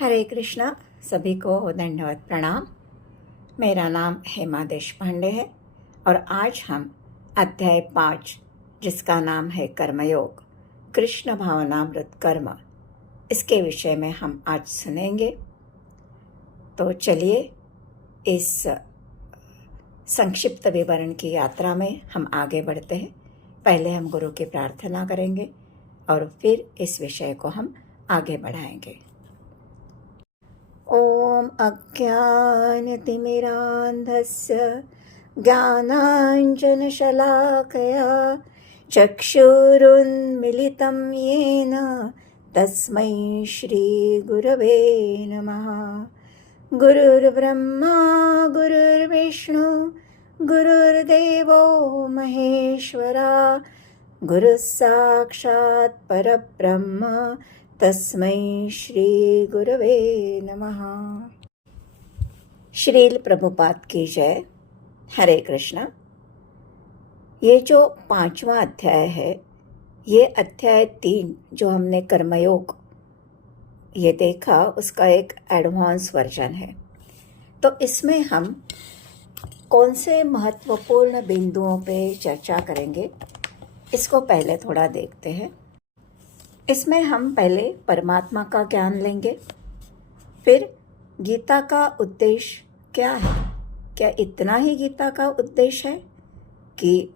हरे कृष्णा। सभी को दंडवत प्रणाम। मेरा नाम हेमा देशपांडे है और आज हम अध्याय 5 जिसका नाम है कर्मयोग, कृष्ण भावनामृत कर्म, इसके विषय में हम आज सुनेंगे। तो चलिए इस संक्षिप्त विवरण की यात्रा में हम आगे बढ़ते हैं। पहले हम गुरु की प्रार्थना करेंगे और फिर इस विषय को हम आगे बढ़ाएंगे। ॐ अज्ञानतिमिरान्धस्य ज्ञानाञ्जनशलाकया चक्षुरुन्मिलितं येन तस्मै श्रीगुरवे नमः। गुरुर्ब्रह्मा गुरुर्विष्णु गुरुर्देवो महेश्वरा, गुरुः साक्षात् परब्रह्म तस्मै श्री गुरवे नमः। श्रील प्रभुपाद की जय। हरे कृष्णा। ये जो 5वां अध्याय है, ये अध्याय 3 जो हमने कर्मयोग ये देखा, उसका एक एडवांस वर्जन है। तो इसमें हम कौन से महत्वपूर्ण बिंदुओं पे चर्चा करेंगे, इसको पहले थोड़ा देखते हैं। इसमें हम पहले परमात्मा का ज्ञान लेंगे, फिर गीता का उद्देश्य क्या है। क्या इतना ही गीता का उद्देश्य है कि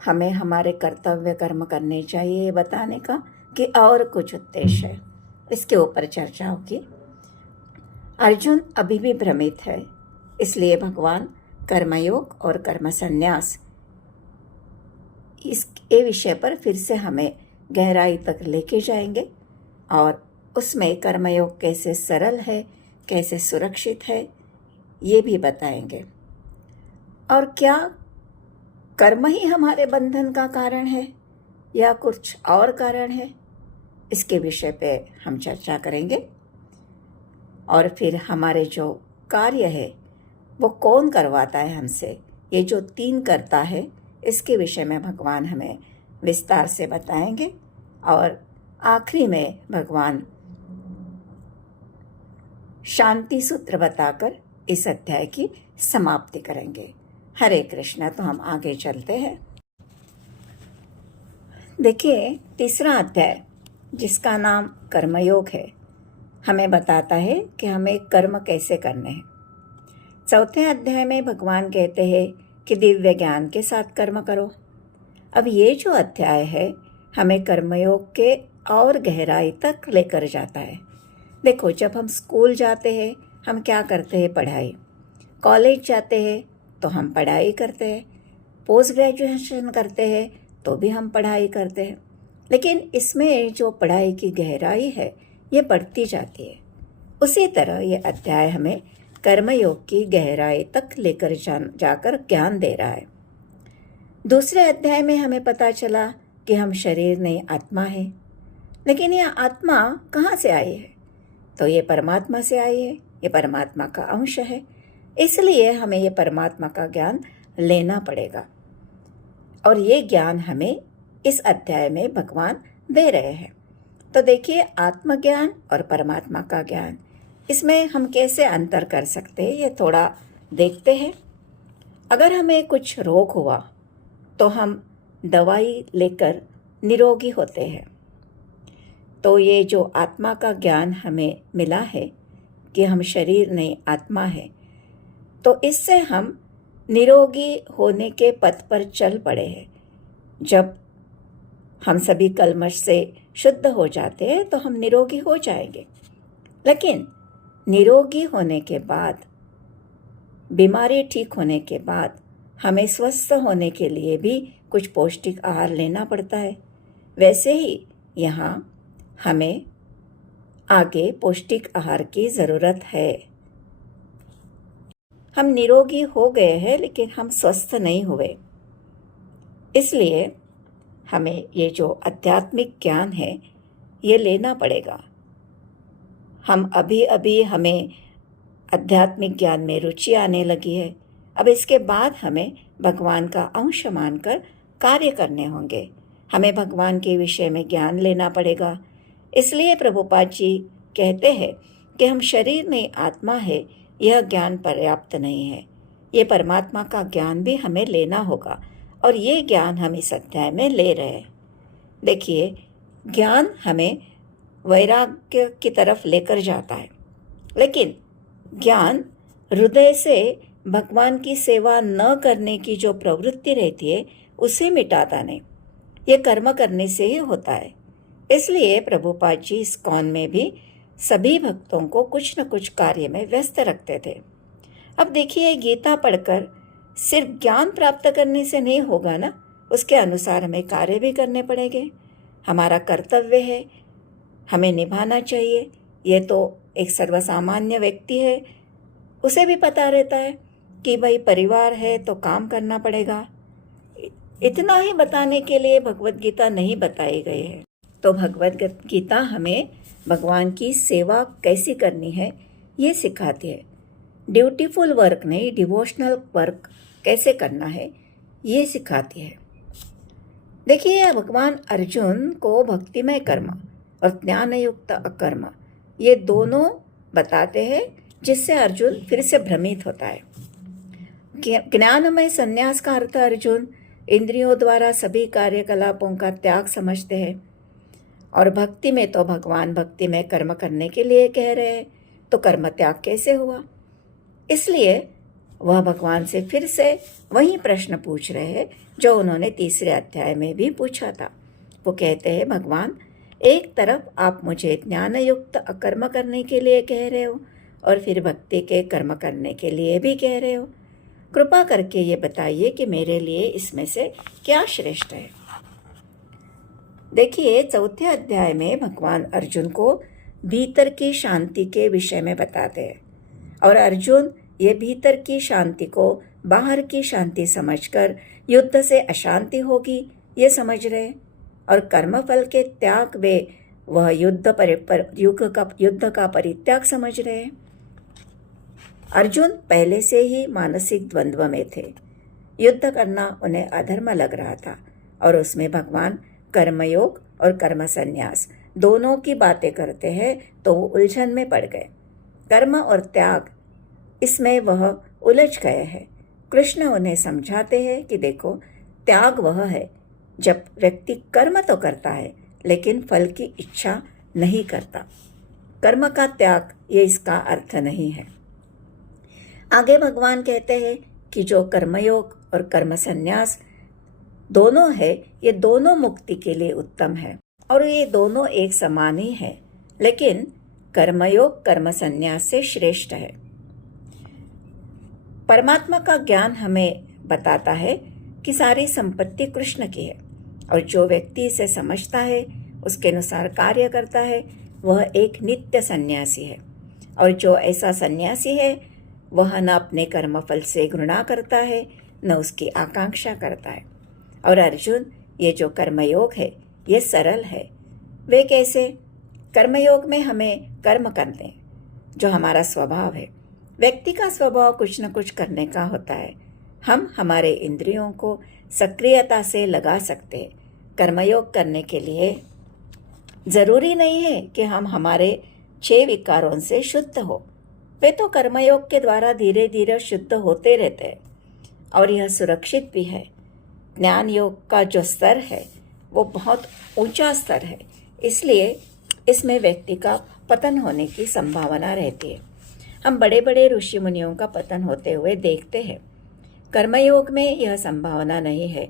हमें हमारे कर्तव्य कर्म करने चाहिए ये बताने का, कि और कुछ उद्देश्य है, इसके ऊपर चर्चा होगी। अर्जुन अभी भी भ्रमित है, इसलिए भगवान कर्मयोग और कर्म संन्यास इस विषय पर फिर से हमें गहराई तक लेके जाएंगे और उसमें कर्मयोग कैसे सरल है, कैसे सुरक्षित है, ये भी बताएंगे। और क्या कर्म ही हमारे बंधन का कारण है या कुछ और कारण है, इसके विषय पे हम चर्चा करेंगे। और फिर हमारे जो कार्य है वो कौन करवाता है हमसे, ये जो 3 करता है, इसके विषय में भगवान हमें विस्तार से बताएंगे। और आखिरी में भगवान शांति सूत्र बताकर इस अध्याय की समाप्ति करेंगे। हरे कृष्णा। तो हम आगे चलते हैं। देखिए, तीसरा अध्याय जिसका नाम कर्मयोग है, हमें बताता है कि हमें कर्म कैसे करने हैं। चौथे अध्याय में भगवान कहते हैं कि दिव्य ज्ञान के साथ कर्म करो। अब ये जो अध्याय है हमें कर्मयोग के और गहराई तक लेकर जाता है। देखो, जब हम स्कूल जाते हैं हम क्या करते हैं, पढ़ाई। कॉलेज जाते हैं तो हम पढ़ाई करते हैं, पोस्ट ग्रेजुएशन करते हैं तो भी हम पढ़ाई करते हैं। लेकिन इसमें जो पढ़ाई की गहराई है ये बढ़ती जाती है। उसी तरह ये अध्याय हमें कर्मयोग की गहराई तक लेकर जाकर ज्ञान दे रहा है। दूसरे अध्याय में हमें पता चला कि हम शरीर नहीं, आत्मा है। लेकिन यह आत्मा कहाँ से आई है, तो ये परमात्मा से आई है, ये परमात्मा का अंश है। इसलिए हमें ये परमात्मा का ज्ञान लेना पड़ेगा और ये ज्ञान हमें इस अध्याय में भगवान दे रहे हैं। तो देखिए, आत्मज्ञान और परमात्मा का ज्ञान, इसमें हम कैसे अंतर कर सकते हैं ये थोड़ा देखते हैं। अगर हमें कुछ रोग हुआ तो हम दवाई लेकर निरोगी होते हैं। तो ये जो आत्मा का ज्ञान हमें मिला है कि हम शरीर नहीं, आत्मा है, तो इससे हम निरोगी होने के पथ पर चल पड़े हैं। जब हम सभी कल्मश से शुद्ध हो जाते हैं तो हम निरोगी हो जाएंगे। लेकिन निरोगी होने के बाद, बीमारी ठीक होने के बाद, हमें स्वस्थ होने के लिए भी कुछ पौष्टिक आहार लेना पड़ता है। वैसे ही यहाँ हमें आगे पौष्टिक आहार की ज़रूरत है। हम निरोगी हो गए हैं लेकिन हम स्वस्थ नहीं हुए, इसलिए हमें ये जो आध्यात्मिक ज्ञान है ये लेना पड़ेगा। हम अभी हमें आध्यात्मिक ज्ञान में रुचि आने लगी है। अब इसके बाद हमें भगवान का अंश मानकर कार्य करने होंगे। हमें भगवान के विषय में ज्ञान लेना पड़ेगा। इसलिए प्रभुपाद जी कहते हैं कि हम शरीर नहीं आत्मा है, यह ज्ञान पर्याप्त नहीं है। ये परमात्मा का ज्ञान भी हमें लेना होगा और ये ज्ञान हम इस अध्याय में ले रहे हैं। देखिए, ज्ञान हमें वैराग्य की तरफ लेकर जाता है, लेकिन ज्ञान हृदय से भगवान की सेवा न करने की जो प्रवृत्ति रहती है उसे मिटाता नहीं। ये कर्म करने से ही होता है। इसलिए प्रभुपाद जी इस्कॉन में भी सभी भक्तों को कुछ न कुछ कार्य में व्यस्त रखते थे। अब देखिए, गीता पढ़कर सिर्फ ज्ञान प्राप्त करने से नहीं होगा ना, उसके अनुसार हमें कार्य भी करने पड़ेंगे। हमारा कर्तव्य है, हमें निभाना चाहिए। ये तो एक सर्वसामान्य व्यक्ति है, उसे भी पता रहता है कि भाई परिवार है तो काम करना पड़ेगा। इतना ही बताने के लिए भगवत गीता नहीं बताई गई है। तो भगवत गीता हमें भगवान की सेवा कैसी करनी है ये सिखाती है। ड्यूटीफुल वर्क नहीं, डिवोशनल वर्क कैसे करना है ये सिखाती है। देखिए, भगवान अर्जुन को भक्तिमय कर्म और ज्ञानयुक्त अकर्म ये दोनों बताते हैं, जिससे अर्जुन फिर से भ्रमित होता है। ज्ञानमय संन्यास का अर्थ अर्जुन इंद्रियों द्वारा सभी कार्यकलापों का त्याग समझते हैं, और भक्ति में तो भगवान भक्ति में कर्म करने के लिए कह रहे हैं, तो कर्म त्याग कैसे हुआ? इसलिए वह भगवान से फिर से वही प्रश्न पूछ रहे हैं जो उन्होंने तीसरे अध्याय में भी पूछा था। वो कहते हैं, भगवान, एक तरफ आप मुझे ज्ञानयुक्त अकर्म करने के लिए कह रहे हो और फिर भक्ति के कर्म करने के लिए भी कह रहे हो। कृपा करके ये बताइए कि मेरे लिए इसमें से क्या श्रेष्ठ है। देखिए, चौथे अध्याय में भगवान अर्जुन को भीतर की शांति के विषय में बताते हैं, और अर्जुन ये भीतर की शांति को बाहर की शांति समझकर युद्ध से अशांति होगी ये समझ रहे, और कर्मफल के त्याग वे वह युद्ध का परित्याग समझ रहे हैं। अर्जुन पहले से ही मानसिक द्वंद्व में थे। युद्ध करना उन्हें अधर्म लग रहा था, और उसमें भगवान कर्मयोग और कर्म संन्यास दोनों की बातें करते हैं तो वो उलझन में पड़ गए। कर्म और त्याग, इसमें वह उलझ गए हैं। कृष्ण उन्हें समझाते हैं कि देखो, त्याग वह है जब व्यक्ति कर्म तो करता है लेकिन फल की इच्छा नहीं करता। कर्म का त्याग ये इसका अर्थ नहीं है। आगे भगवान कहते हैं कि जो कर्मयोग और कर्म संन्यास दोनों है, ये दोनों मुक्ति के लिए उत्तम है, और ये दोनों एक समान ही है, लेकिन कर्मयोग कर्म संन्यास से श्रेष्ठ है। परमात्मा का ज्ञान हमें बताता है कि सारी संपत्ति कृष्ण की है, और जो व्यक्ति इसे समझता है, उसके अनुसार कार्य करता है, वह एक नित्य सन्यासी है। और जो ऐसा सन्यासी है वह न अपने कर्मफल से घृणा करता है, न उसकी आकांक्षा करता है। और अर्जुन, ये जो कर्मयोग है ये सरल है। वे कैसे? कर्मयोग में हमें कर्म करते हैं, जो हमारा स्वभाव है। व्यक्ति का स्वभाव कुछ न कुछ करने का होता है। हम हमारे इंद्रियों को सक्रियता से लगा सकते हैं। कर्मयोग करने के लिए जरूरी नहीं है कि हम हमारे 6 विकारों से शुद्ध हो। वे तो कर्मयोग के द्वारा धीरे धीरे शुद्ध होते रहते हैं, और यह सुरक्षित भी है। ज्ञान योग का जो स्तर है वो बहुत ऊंचा स्तर है, इसलिए इसमें व्यक्ति का पतन होने की संभावना रहती है। हम बड़े बड़े ऋषि मुनियों का पतन होते हुए देखते हैं। कर्मयोग में यह संभावना नहीं है।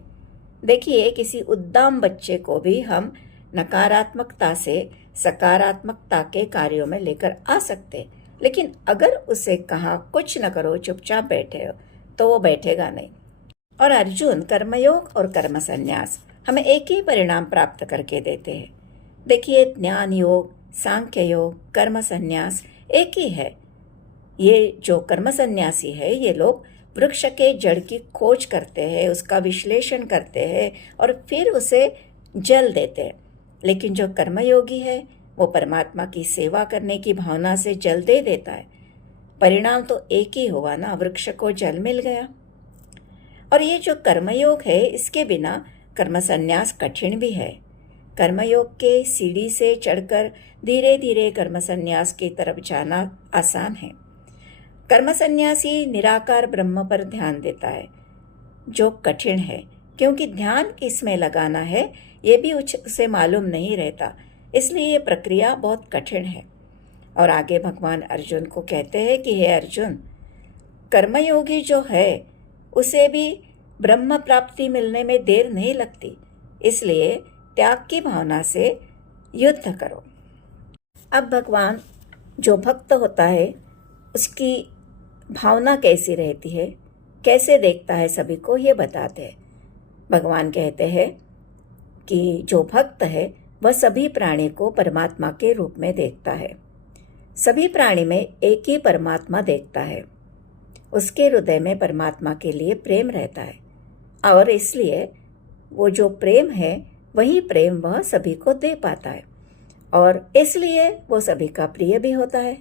देखिए, किसी उद्दाम बच्चे को भी हम नकारात्मकता से सकारात्मकता के कार्यों में लेकर आ सकते, लेकिन अगर उसे कहा कुछ न करो, चुपचाप बैठे हो, तो वो बैठेगा नहीं। और अर्जुन, कर्मयोग और कर्म संन्यास हमें एक ही परिणाम प्राप्त करके देते हैं। देखिए, ज्ञान योग, सांख्य योग, कर्म संन्यास एक ही है। ये जो कर्म संन्यासी है, ये लोग वृक्ष के जड़ की खोज करते हैं, उसका विश्लेषण करते हैं और फिर उसे जल देते हैं। लेकिन जो कर्मयोगी है वो परमात्मा की सेवा करने की भावना से जल दे देता है। परिणाम तो एक ही हुआ ना, वृक्ष को जल मिल गया। और ये जो कर्मयोग है, इसके बिना कर्म संन्यास कठिन भी है। कर्मयोग के सीढ़ी से चढ़कर धीरे धीरे कर्म संन्यास की तरफ जाना आसान है। कर्म संन्यासी निराकार ब्रह्म पर ध्यान देता है, जो कठिन है, क्योंकि ध्यान किसमें लगाना है ये भी उसे मालूम नहीं रहता, इसलिए ये प्रक्रिया बहुत कठिन है। और आगे भगवान अर्जुन को कहते हैं कि हे अर्जुन, कर्मयोगी जो है उसे भी ब्रह्म प्राप्ति मिलने में देर नहीं लगती, इसलिए त्याग की भावना से युद्ध करो। अब भगवान जो भक्त होता है उसकी भावना कैसी रहती है, कैसे देखता है सभी को, ये बताते हैं। भगवान कहते हैं कि जो भक्त है वह सभी प्राणी को परमात्मा के रूप में देखता है। सभी प्राणी में एक ही परमात्मा देखता है। उसके हृदय में परमात्मा के लिए प्रेम रहता है और इसलिए वो जो प्रेम है वही प्रेम वह सभी को दे पाता है और इसलिए वो सभी का प्रिय भी होता है।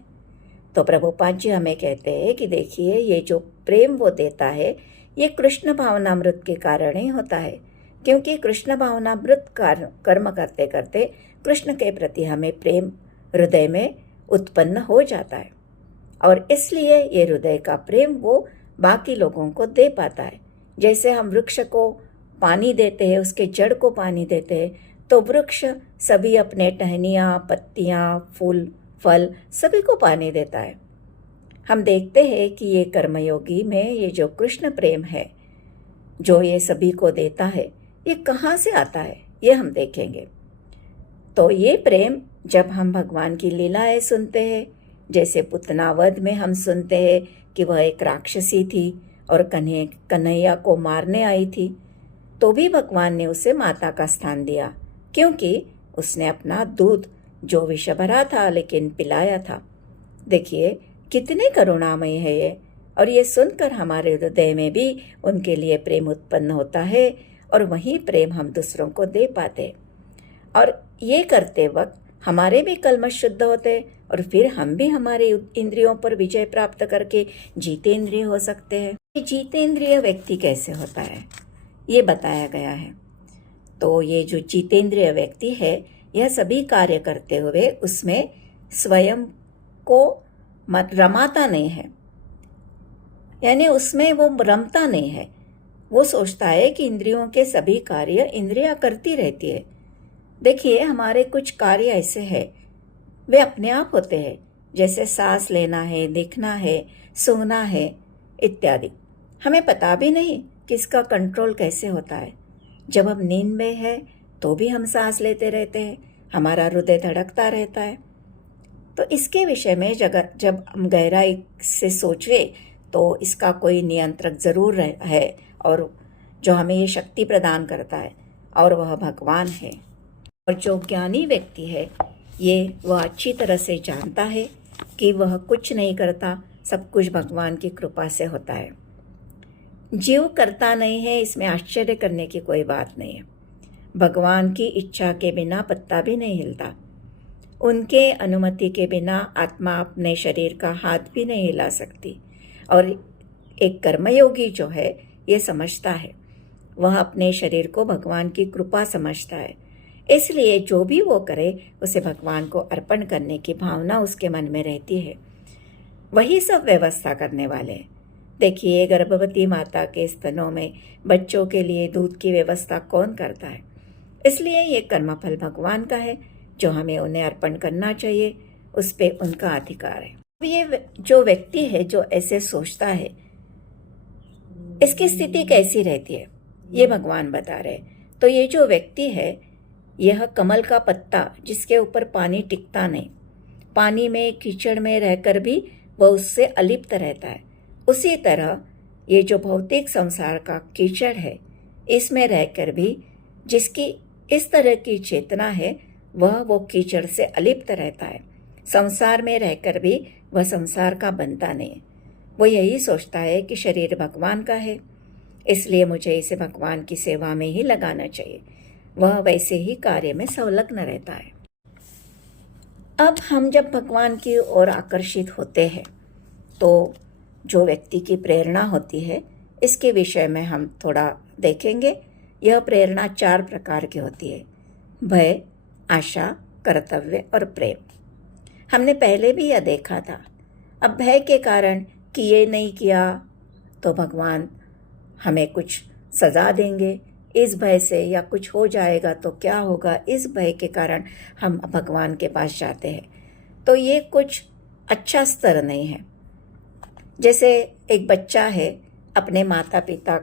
तो प्रभुपाद जी हमें कहते हैं कि देखिए, ये जो प्रेम वो देता है ये कृष्ण भावनामृत के कारण ही होता है, क्योंकि कृष्ण भावनामृत कर्म करते करते कृष्ण के प्रति हमें प्रेम हृदय में उत्पन्न हो जाता है और इसलिए ये हृदय का प्रेम वो बाकी लोगों को दे पाता है। जैसे हम वृक्ष को पानी देते हैं, उसके जड़ को पानी देते हैं, तो वृक्ष सभी अपने टहनियाँ, पत्तियाँ, फूल, फल सभी को पानी देता है। हम देखते हैं कि ये कर्मयोगी में ये जो कृष्ण प्रेम है जो ये सभी को देता है, ये कहाँ से आता है ये हम देखेंगे। तो ये प्रेम जब हम भगवान की लीलाएं सुनते हैं, जैसे पुतनावध में हम सुनते हैं कि वह एक राक्षसी थी और कन्हैया को मारने आई थी, तो भी भगवान ने उसे माता का स्थान दिया, क्योंकि उसने अपना दूध जो विष भरा था लेकिन पिलाया था। देखिए कितने करुणामय है ये, और ये सुनकर हमारे हृदय में भी उनके लिए प्रेम उत्पन्न होता है और वही प्रेम हम दूसरों को दे पाते और ये करते वक्त हमारे भी कलमश शुद्ध होते और फिर हम भी हमारे इंद्रियों पर विजय प्राप्त करके जीतेंद्रिय हो सकते हैं। जीतेंद्रिय व्यक्ति कैसे होता है ये बताया गया है। तो ये जो जीतेंद्रिय व्यक्ति है यह सभी कार्य करते हुए उसमें स्वयं को रमाता नहीं है, यानी उसमें वो रमता नहीं है। वो सोचता है कि इंद्रियों के सभी कार्य इंद्रियां करती रहती है। देखिए हमारे कुछ कार्य ऐसे हैं वे अपने आप होते हैं, जैसे सांस लेना है, देखना है, सूंघना है इत्यादि। हमें पता भी नहीं कि इसका कंट्रोल कैसे होता है। जब हम नींद में है तो भी हम सांस लेते रहते हैं, हमारा हृदय धड़कता रहता है। तो इसके विषय में जब हम गहराई से सोचे तो इसका कोई नियंत्रक जरूर है और जो हमें ये शक्ति प्रदान करता है और वह भगवान है। और जो ज्ञानी व्यक्ति है ये वह अच्छी तरह से जानता है कि वह कुछ नहीं करता, सब कुछ भगवान की कृपा से होता है। जीव करता नहीं है, इसमें आश्चर्य करने की कोई बात नहीं है। भगवान की इच्छा के बिना पत्ता भी नहीं हिलता, उनके अनुमति के बिना आत्मा अपने शरीर का हाथ भी नहीं हिला सकती। और एक कर्मयोगी जो है ये समझता है, वह अपने शरीर को भगवान की कृपा समझता है, इसलिए जो भी वो करे उसे भगवान को अर्पण करने की भावना उसके मन में रहती है। वही सब व्यवस्था करने वाले हैं। देखिए गर्भवती माता के स्तनों में बच्चों के लिए दूध की व्यवस्था कौन करता है। इसलिए ये कर्मफल भगवान का है जो हमें उन्हें अर्पण करना चाहिए, उस पे उनका अधिकार है। ये जो व्यक्ति है जो ऐसे सोचता है इसकी स्थिति कैसी रहती है ये भगवान बता रहे। तो ये जो व्यक्ति है यह कमल का पत्ता जिसके ऊपर पानी टिकता नहीं, पानी में कीचड़ में रहकर भी वह उससे अलिप्त रहता है, उसी तरह ये जो भौतिक संसार का कीचड़ है इसमें रहकर भी जिसकी इस तरह की चेतना है वह वो कीचड़ से अलिप्त रहता है। संसार में रहकर भी वह संसार का बनता नहीं है। वो यही सोचता है कि शरीर भगवान का है, इसलिए मुझे इसे भगवान की सेवा में ही लगाना चाहिए। वह वैसे ही कार्य में संलग्न रहता है। अब हम जब भगवान की ओर आकर्षित होते हैं तो जो व्यक्ति की प्रेरणा होती है इसके विषय में हम थोड़ा देखेंगे। यह प्रेरणा 4 प्रकार की होती है। भय, आशा, कर्तव्य और प्रेम। हमने पहले भी यह देखा था। अब भय के कारण कि ये नहीं किया तो भगवान हमें कुछ सज़ा देंगे, इस भय से, या कुछ हो जाएगा तो क्या होगा, इस भय के कारण हम भगवान के पास जाते हैं। तो ये कुछ अच्छा स्तर नहीं है। जैसे एक बच्चा है, अपने माता पिता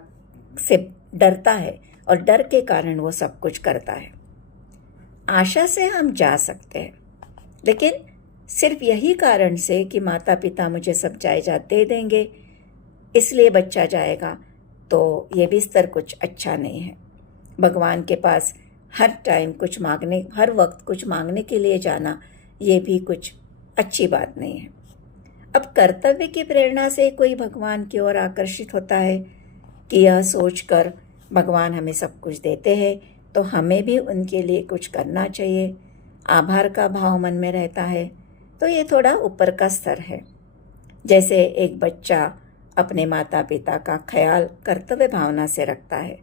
से डरता है और डर के कारण वो सब कुछ करता है। आशा से हम जा सकते हैं, लेकिन सिर्फ यही कारण से कि माता पिता मुझे सब जायदाद दे देंगे इसलिए बच्चा जाएगा, तो ये भी स्तर कुछ अच्छा नहीं है। भगवान के पास हर टाइम कुछ मांगने, हर वक्त कुछ मांगने के लिए जाना, ये भी कुछ अच्छी बात नहीं है। अब कर्तव्य की प्रेरणा से कोई भगवान की ओर आकर्षित होता है कि यह सोचकर भगवान हमें सब कुछ देते हैं तो हमें भी उनके लिए कुछ करना चाहिए, आभार का भाव मन में रहता है, तो ये थोड़ा ऊपर का स्तर है। जैसे एक बच्चा अपने माता पिता का ख्याल कर्तव्य भावना से रखता है,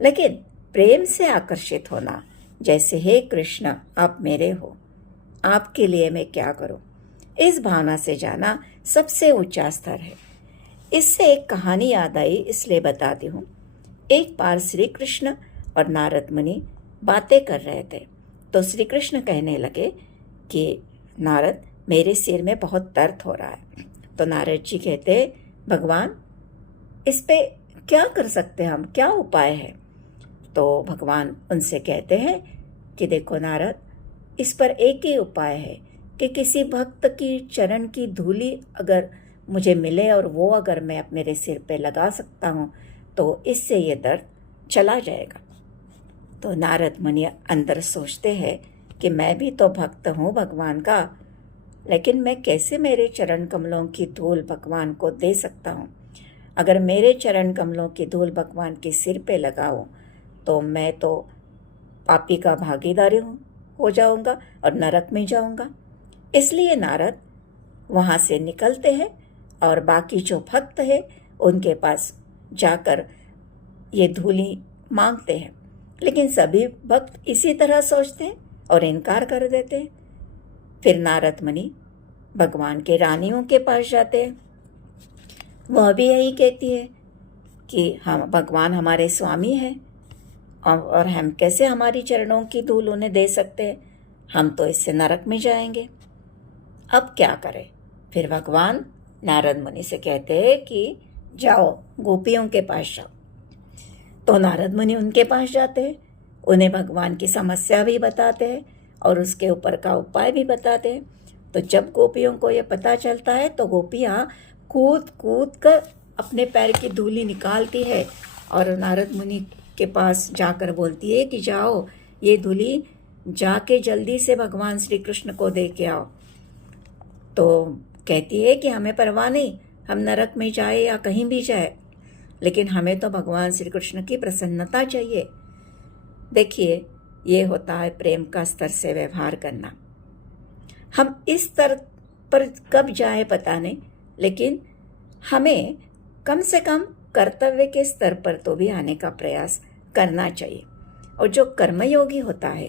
लेकिन प्रेम से आकर्षित होना, जैसे हे कृष्ण आप मेरे हो, आपके लिए मैं क्या करूं, इस भावना से जाना सबसे ऊंचा स्तर है। इससे एक कहानी याद आई, इसलिए बताती हूँ। एक बार श्री कृष्ण और नारद मुनि बातें कर रहे थे, तो श्री कृष्ण कहने लगे कि नारद मेरे सिर में बहुत दर्द हो रहा है। तो नारद जी कहते भगवान इस पे क्या कर सकते हैं हम, क्या उपाय है? तो भगवान उनसे कहते हैं कि देखो नारद, इस पर एक ही उपाय है कि किसी भक्त की चरण की धूली अगर मुझे मिले और वो अगर मैं मेरे सिर पे लगा सकता हूँ तो इससे ये दर्द चला जाएगा। तो नारद मुनि अंदर सोचते हैं कि मैं भी तो भक्त हूँ भगवान का, लेकिन मैं कैसे मेरे चरण कमलों की धूल भगवान को दे सकता हूँ? अगर मेरे चरण कमलों की धूल भगवान के सिर पे लगाऊं तो मैं तो पापी का भागीदारी हो जाऊंगा और नरक में जाऊंगा। इसलिए नारद वहाँ से निकलते हैं और बाकी जो भक्त है उनके पास जाकर ये धूली मांगते हैं, लेकिन सभी भक्त इसी तरह सोचते हैं और इनकार कर देते हैं। फिर नारद मुनि भगवान के रानियों के पास जाते हैं। वह भी यही कहती है कि हम भगवान हमारे स्वामी हैं और हम कैसे हमारी चरणों की धूल उन्हें दे सकते हैं, हम तो इससे नरक में जाएंगे। अब क्या करें? फिर भगवान नारद मुनि से कहते हैं कि जाओ गोपियों के पास जाओ। तो नारद मुनि उनके पास जाते हैं, उन्हें भगवान की समस्या भी बताते हैं और उसके ऊपर का उपाय भी बताते हैं। तो जब गोपियों को ये पता चलता है तो गोपियाँ कूद कूद कर अपने पैर की धूली निकालती है और नारद मुनि के पास जाकर बोलती है कि जाओ ये धूली जाके जल्दी से भगवान श्री कृष्ण को दे के आओ। तो कहती है कि हमें परवाह नहीं, हम नरक में जाए या कहीं भी जाए, लेकिन हमें तो भगवान श्री कृष्ण की प्रसन्नता चाहिए। देखिए, ये होता है प्रेम का स्तर से व्यवहार करना। हम इस स्तर पर कब जाए पता नहीं, लेकिन हमें कम से कम कर्तव्य के स्तर पर तो भी आने का प्रयास करना चाहिए। और जो कर्मयोगी होता है,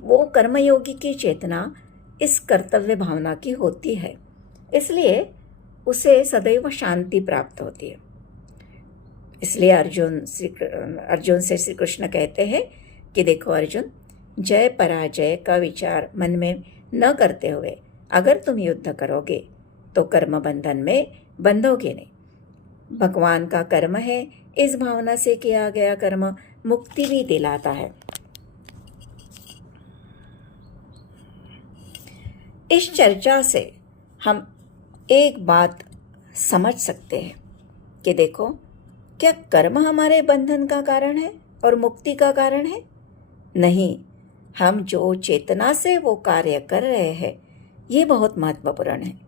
वो कर्मयोगी की चेतना इस कर्तव्य भावना की होती है, इसलिए उसे सदैव शांति प्राप्त होती है। इसलिए अर्जुन से श्री कृष्ण कहते हैं कि देखो अर्जुन, जय पराजय का विचार मन में न करते हुए अगर तुम युद्ध करोगे तो कर्म बंधन में बंधोगे नहीं। भगवान का कर्म है, इस भावना से किया गया कर्म मुक्ति भी दिलाता है। इस चर्चा से हम एक बात समझ सकते हैं कि देखो, क्या कर्म हमारे बंधन का कारण है और मुक्ति का कारण है? नहीं, हम जो चेतना से वो कार्य कर रहे हैं ये बहुत महत्वपूर्ण है।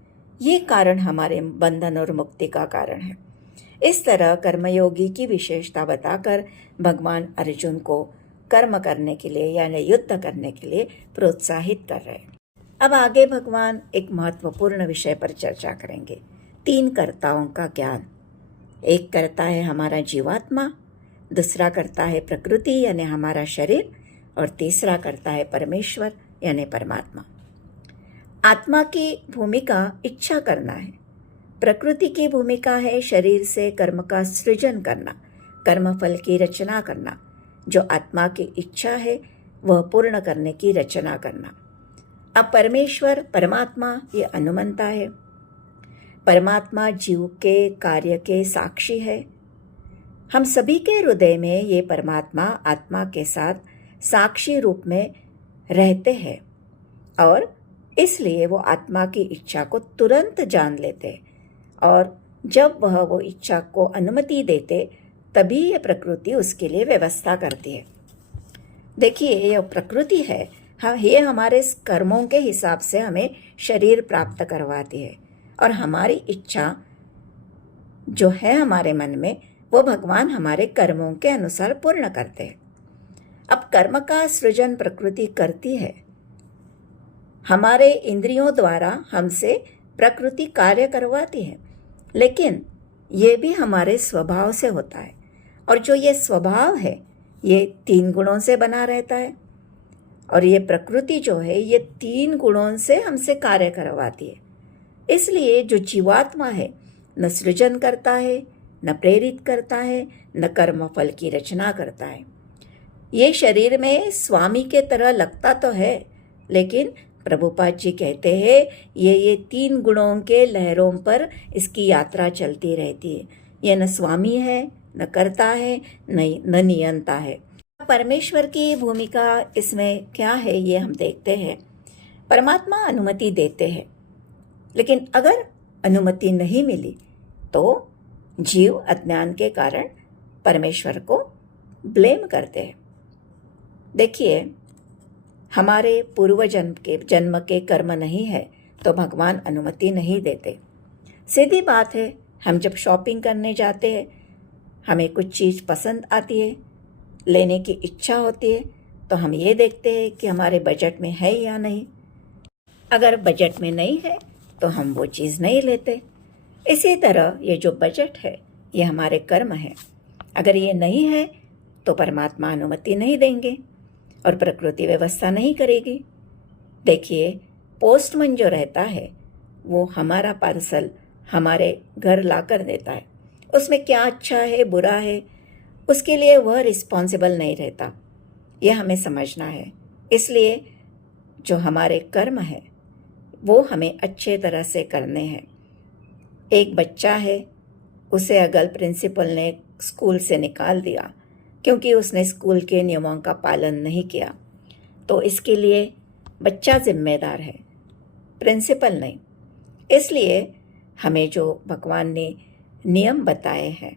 ये कारण हमारे बंधन और मुक्ति का कारण है। इस तरह कर्मयोगी की विशेषता बताकर भगवान अर्जुन को कर्म करने के लिए यानी युद्ध करने के लिए प्रोत्साहित कर रहे हैं। अब आगे भगवान एक महत्वपूर्ण विषय पर चर्चा करेंगे, 3 कर्ताओं का ज्ञान। एक कर्ता है हमारा जीवात्मा, दूसरा कर्ता है प्रकृति यानी हमारा शरीर, और तीसरा करता है परमेश्वर यानी परमात्मा। आत्मा की भूमिका इच्छा करना है, प्रकृति की भूमिका है शरीर से कर्म का सृजन करना, कर्मफल की रचना करना। जो आत्मा की इच्छा है वह पूर्ण करने की रचना करना। अब परमेश्वर परमात्मा ये अनुमंता है। परमात्मा जीव के कार्य के साक्षी है। हम सभी के हृदय में ये परमात्मा आत्मा के साथ साक्षी रूप में रहते हैं और इसलिए वो आत्मा की इच्छा को तुरंत जान लेते और जब वह वो इच्छा को अनुमति देते तभी ये प्रकृति उसके लिए व्यवस्था करती है। देखिए, ये प्रकृति है, हाँ, ये हमारे कर्मों के हिसाब से हमें शरीर प्राप्त करवाती है और हमारी इच्छा जो है हमारे मन में वो भगवान हमारे कर्मों के अनुसार पूर्ण करते हैं। अब कर्म का सृजन प्रकृति करती है। हमारे इंद्रियों द्वारा हमसे प्रकृति कार्य करवाती है, लेकिन ये भी हमारे स्वभाव से होता है और जो ये स्वभाव है ये 3 गुणों से बना रहता है और ये प्रकृति जो है ये 3 गुणों से हमसे कार्य करवाती है। इसलिए जो जीवात्मा है न सृजन करता है, न प्रेरित करता है, न कर्म फल की रचना करता है। ये शरीर में स्वामी के तरह लगता तो है, लेकिन प्रभुपाद जी कहते हैं ये 3 गुणों के लहरों पर इसकी यात्रा चलती रहती है। ये न स्वामी है, न करता है, न नियंता है। परमेश्वर की भूमिका इसमें क्या है ये हम देखते हैं। परमात्मा अनुमति देते हैं, लेकिन अगर अनुमति नहीं मिली तो जीव अज्ञान के कारण परमेश्वर को ब्लेम करते हैं। देखिए, हमारे पूर्व जन्म के कर्म नहीं है तो भगवान अनुमति नहीं देते। सीधी बात है, हम जब शॉपिंग करने जाते हैं, हमें कुछ चीज़ पसंद आती है, लेने की इच्छा होती है, तो हम ये देखते हैं कि हमारे बजट में है या नहीं। अगर बजट में नहीं है तो हम वो चीज़ नहीं लेते। इसी तरह ये जो बजट है ये हमारे कर्म है। अगर ये नहीं है तो परमात्मा अनुमति नहीं देंगे और प्रकृति व्यवस्था नहीं करेगी। देखिए, पोस्टमैन जो रहता है वो हमारा पार्सल हमारे घर ला कर देता है। उसमें क्या अच्छा है बुरा है उसके लिए वह रिस्पॉन्सिबल नहीं रहता, यह हमें समझना है। इसलिए जो हमारे कर्म है वो हमें अच्छे तरह से करने हैं। एक बच्चा है, उसे अगर प्रिंसिपल ने स्कूल से निकाल दिया क्योंकि उसने स्कूल के नियमों का पालन नहीं किया, तो इसके लिए बच्चा जिम्मेदार है, प्रिंसिपल नहीं। इसलिए हमें जो भगवान ने नियम बताए हैं,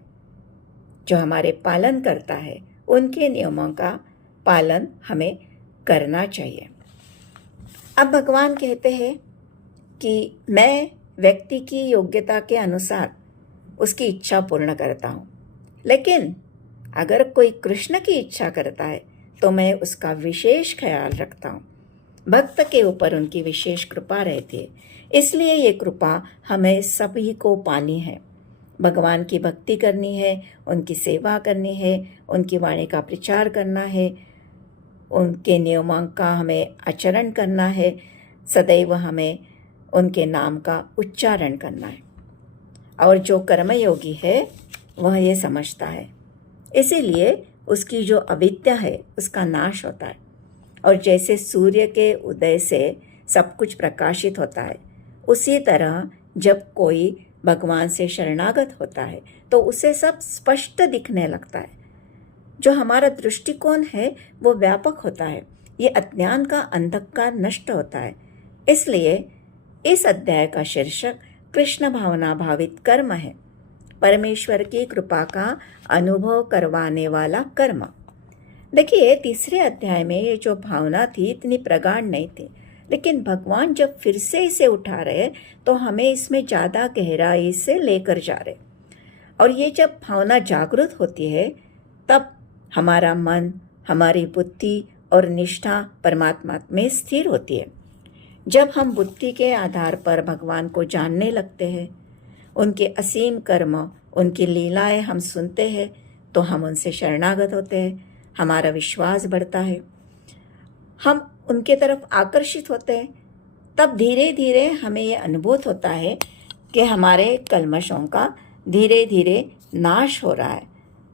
जो हमारे पालन करता है, उनके नियमों का पालन हमें करना चाहिए। अब भगवान कहते हैं कि मैं व्यक्ति की योग्यता के अनुसार उसकी इच्छा पूर्ण करता हूँ, लेकिन अगर कोई कृष्ण की इच्छा करता है तो मैं उसका विशेष ख्याल रखता हूँ। भक्त के ऊपर उनकी विशेष कृपा रहती है, इसलिए ये कृपा हमें सभी को पानी है। भगवान की भक्ति करनी है, उनकी सेवा करनी है, उनकी वाणी का प्रचार करना है, उनके नियमों का हमें आचरण करना है, सदैव हमें उनके नाम का उच्चारण करना है। और जो कर्मयोगी है वह ये समझता है, इसीलिए उसकी जो अविद्या है उसका नाश होता है। और जैसे सूर्य के उदय से सब कुछ प्रकाशित होता है, उसी तरह जब कोई भगवान से शरणागत होता है तो उसे सब स्पष्ट दिखने लगता है। जो हमारा दृष्टिकोण है वो व्यापक होता है, ये अज्ञान का अंधकार नष्ट होता है। इसलिए इस अध्याय का शीर्षक कृष्ण भावना भावित कर्म है, परमेश्वर की कृपा का अनुभव करवाने वाला कर्म। देखिए, तीसरे अध्याय में ये जो भावना थी इतनी प्रगाढ़ नहीं थी, लेकिन भगवान जब फिर से इसे उठा रहे तो हमें इसमें ज़्यादा गहराई से लेकर जा रहे। और ये जब भावना जागृत होती है तब हमारा मन, हमारी बुद्धि और निष्ठा परमात्मा में स्थिर होती है। जब हम बुद्धि के आधार पर भगवान को जानने लगते हैं, उनके असीम कर्म, उनकी लीलाएं हम सुनते हैं, तो हम उनसे शरणागत होते हैं, हमारा विश्वास बढ़ता है। हम उनके तरफ आकर्षित होते हैं, तब धीरे धीरे हमें ये अनुभूत होता है कि हमारे कल्मशों का धीरे धीरे नाश हो रहा है।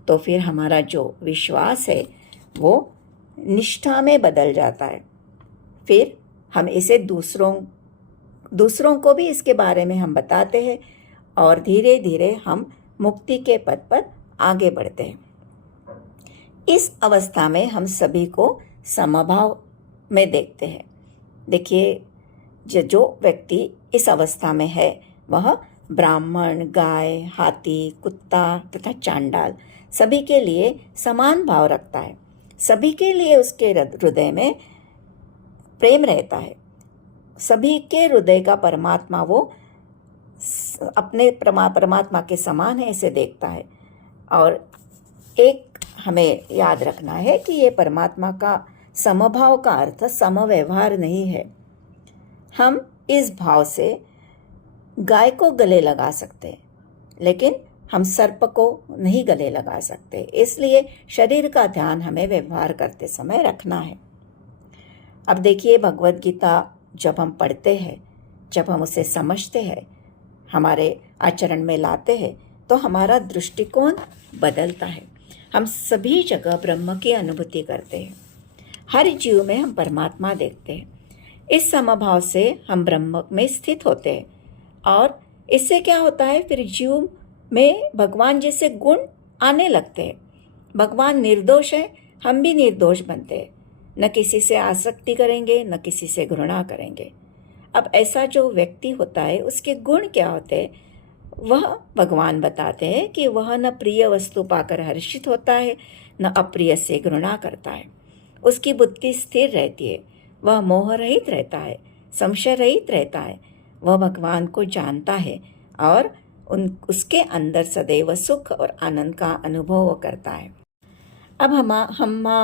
तो फिर हमारा जो विश्वास है वो निष्ठा में बदल जाता है। फिर हम इसे दूसरों को भी इसके बारे में हम बताते हैं और धीरे धीरे हम मुक्ति के पथ पर आगे बढ़ते हैं। इस अवस्था में हम सभी को समभाव में देखते हैं। देखिए, जो व्यक्ति इस अवस्था में है वह ब्राह्मण, गाय, हाथी, कुत्ता तथा चांडाल सभी के लिए समान भाव रखता है। सभी के लिए उसके हृदय में प्रेम रहता है। सभी के हृदय का परमात्मा वो अपने परमात्मा के समान है, इसे देखता है। और एक हमें याद रखना है कि ये परमात्मा का समभाव का अर्थ समव्यवहार नहीं है। हम इस भाव से गाय को गले लगा सकते हैं, लेकिन हम सर्प को नहीं गले लगा सकते। इसलिए शरीर का ध्यान हमें व्यवहार करते समय रखना है। अब देखिए, भगवत गीता जब हम पढ़ते हैं, जब हम उसे समझते हैं, हमारे आचरण में लाते हैं, तो हमारा दृष्टिकोण बदलता है। हम सभी जगह ब्रह्म की अनुभूति करते हैं। हर जीव में हम परमात्मा देखते हैं। इस समभाव से हम ब्रह्म में स्थित होते हैं और इससे क्या होता है, फिर जीव में भगवान जैसे गुण आने लगते हैं। भगवान निर्दोष है, हम भी निर्दोष बनते हैं। न किसी से आसक्ति करेंगे, न किसी से घृणा करेंगे। अब ऐसा जो व्यक्ति होता है, उसके गुण क्या होते हैं, वह भगवान बताते हैं कि वह न प्रिय वस्तु पाकर हर्षित होता है, न अप्रिय से घृणा करता है। उसकी बुद्धि स्थिर रहती है, वह मोह रहित रहता है, संशय रहित रहता है। वह भगवान को जानता है और उसके अंदर सदैव सुख और आनंद का अनुभव करता है। अब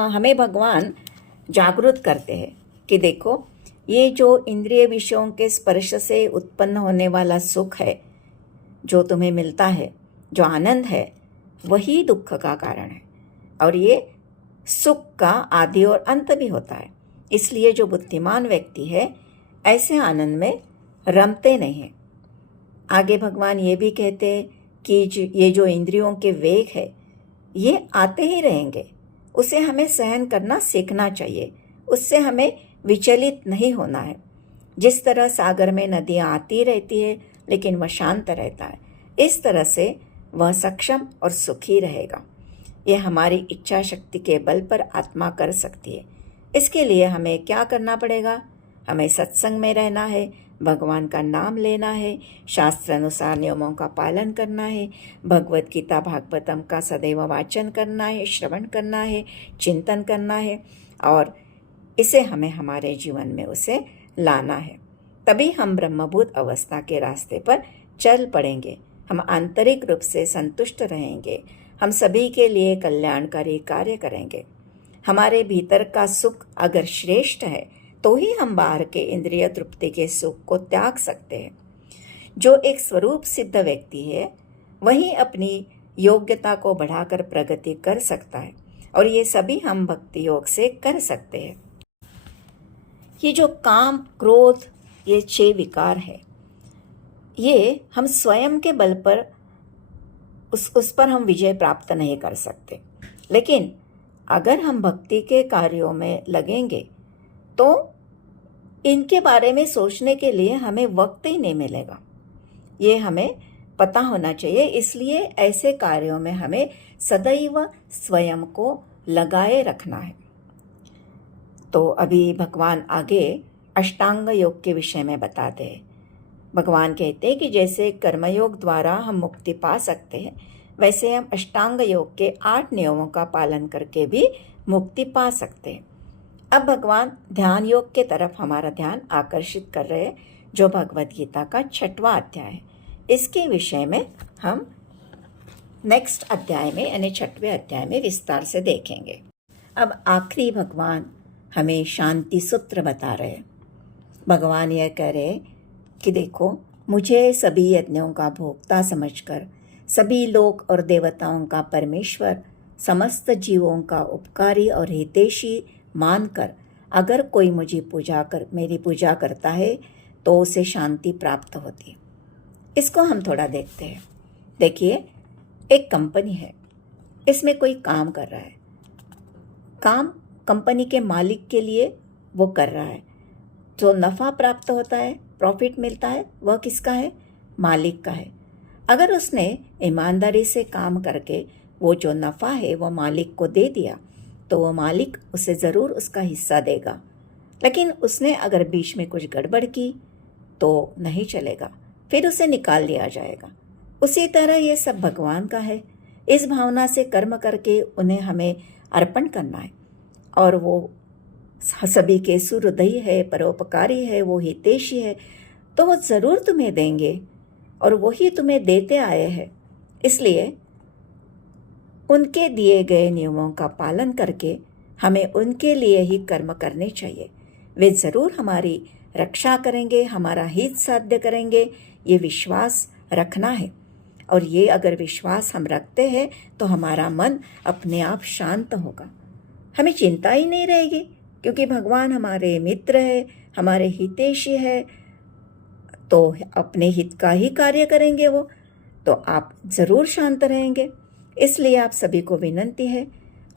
हमें भगवान जागरूक करते हैं कि देखो, ये जो इंद्रिय विषयों के स्पर्श से उत्पन्न होने वाला सुख है, जो तुम्हें मिलता है, जो आनंद है, वही दुख का कारण है। और ये सुख का आदि और अंत भी होता है। इसलिए जो बुद्धिमान व्यक्ति है, ऐसे आनंद में रमते नहीं हैं। आगे भगवान ये भी कहते हैं कि ये जो इंद्रियों के वेग है, ये आते ही रहेंगे। उसे हमें सहन करना सीखना चाहिए। उससे हमें विचलित नहीं होना है। जिस तरह सागर में नदियाँ आती रहती है, लेकिन वह शांत रहता है, इस तरह से वह सक्षम और सुखी रहेगा। यह हमारी इच्छा शक्ति के बल पर आत्मा कर सकती है। इसके लिए हमें क्या करना पड़ेगा? हमें सत्संग में रहना है, भगवान का नाम लेना है, शास्त्र अनुसार नियमों का पालन करना है, भगवत गीता भागवतम का सदैव वाचन करना है, श्रवण करना है, चिंतन करना है और इसे हमें हमारे जीवन में उसे लाना है। तभी हम ब्रह्मभूत अवस्था के रास्ते पर चल पड़ेंगे। हम आंतरिक रूप से संतुष्ट रहेंगे। हम सभी के लिए कल्याणकारी कार्य करेंगे। हमारे भीतर का सुख अगर श्रेष्ठ है, तो ही हम बाहर के इंद्रिय तृप्ति के सुख को त्याग सकते हैं। जो एक स्वरूप सिद्ध व्यक्ति है, वही अपनी योग्यता को बढ़ाकर प्रगति कर सकता है और ये सभी हम भक्ति योग से कर सकते हैं। ये जो काम, क्रोध, ये 6 विकार है, ये हम स्वयं के बल पर उस पर हम विजय प्राप्त नहीं कर सकते। लेकिन अगर हम भक्ति के कार्यों में लगेंगे तो इनके बारे में सोचने के लिए हमें वक्त ही नहीं मिलेगा। ये हमें पता होना चाहिए। इसलिए ऐसे कार्यों में हमें सदैव स्वयं को लगाए रखना है। तो अभी भगवान आगे अष्टांग योग के विषय में बताते हैं। भगवान कहते हैं कि जैसे कर्मयोग द्वारा हम मुक्ति पा सकते हैं, वैसे हम अष्टांग योग के 8 नियमों का पालन करके भी मुक्ति पा सकते हैं। अब भगवान ध्यान योग के तरफ हमारा ध्यान आकर्षित कर रहे हैं, जो भगवत गीता का 6वां अध्याय है। इसके विषय में हम नेक्स्ट अध्याय में यानी 6वें अध्याय में विस्तार से देखेंगे। अब आखिरी भगवान हमें शांति सूत्र बता रहे हैं। भगवान यह कह रहे कि देखो, मुझे सभी यज्ञों का भोक्ता समझकर, सभी लोक और देवताओं का परमेश्वर, समस्त जीवों का उपकारी और हितैषी मानकर अगर कोई मेरी पूजा करता है तो उसे शांति प्राप्त होती है। इसको हम थोड़ा देखते हैं। देखिए, एक कंपनी है, इसमें कोई काम कर रहा है। काम कंपनी के मालिक के लिए वो कर रहा है। जो नफ़ा प्राप्त होता है, प्रॉफिट मिलता है, वह किसका है? मालिक का है। अगर उसने ईमानदारी से काम करके वो जो नफ़ा है वो मालिक को दे दिया तो वो मालिक उसे ज़रूर उसका हिस्सा देगा। लेकिन उसने अगर बीच में कुछ गड़बड़ की तो नहीं चलेगा, फिर उसे निकाल दिया जाएगा। उसी तरह ये सब भगवान का है। इस भावना से कर्म करके उन्हें हमें अर्पण करना है। और वो सभी के सुहृदयी है, परोपकारी है, वो हितैषी है, तो वो ज़रूर तुम्हें देंगे और वही तुम्हें देते आए हैं। इसलिए उनके दिए गए नियमों का पालन करके हमें उनके लिए ही कर्म करने चाहिए। वे ज़रूर हमारी रक्षा करेंगे, हमारा हित साध्य करेंगे, ये विश्वास रखना है। और ये अगर विश्वास हम रखते हैं तो हमारा मन अपने आप शांत होगा, हमें चिंता ही नहीं रहेगी, क्योंकि भगवान हमारे मित्र है, हमारे हितैषी है, तो अपने हित का ही कार्य करेंगे वो, तो आप ज़रूर शांत रहेंगे। इसलिए आप सभी को विनंती है,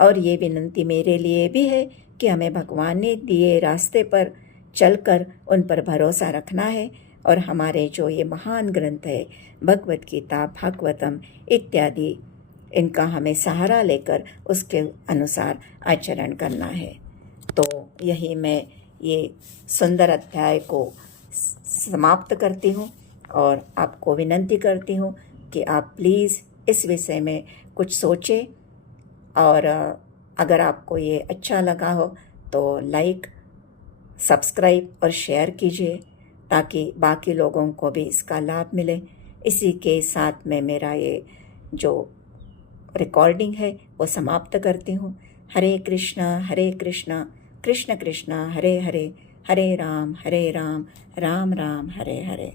और ये विनंती मेरे लिए भी है कि हमें भगवान ने दिए रास्ते पर चलकर उन पर भरोसा रखना है और हमारे जो ये महान ग्रंथ है, भगवत गीता, भागवतम इत्यादि, इनका हमें सहारा लेकर उसके अनुसार आचरण करना है। तो यही मैं ये सुंदर अध्याय को समाप्त करती हूँ और आपको विनंती करती हूँ कि आप प्लीज़ इस विषय में कुछ सोचें, और अगर आपको ये अच्छा लगा हो तो लाइक, सब्सक्राइब और शेयर कीजिए ताकि बाकी लोगों को भी इसका लाभ मिले। इसी के साथ मैं मेरा ये जो रिकॉर्डिंग है वो समाप्त करती हूँ। हरे कृष्णा कृष्ण कृष्ण हरे हरे, हरे राम राम राम हरे हरे।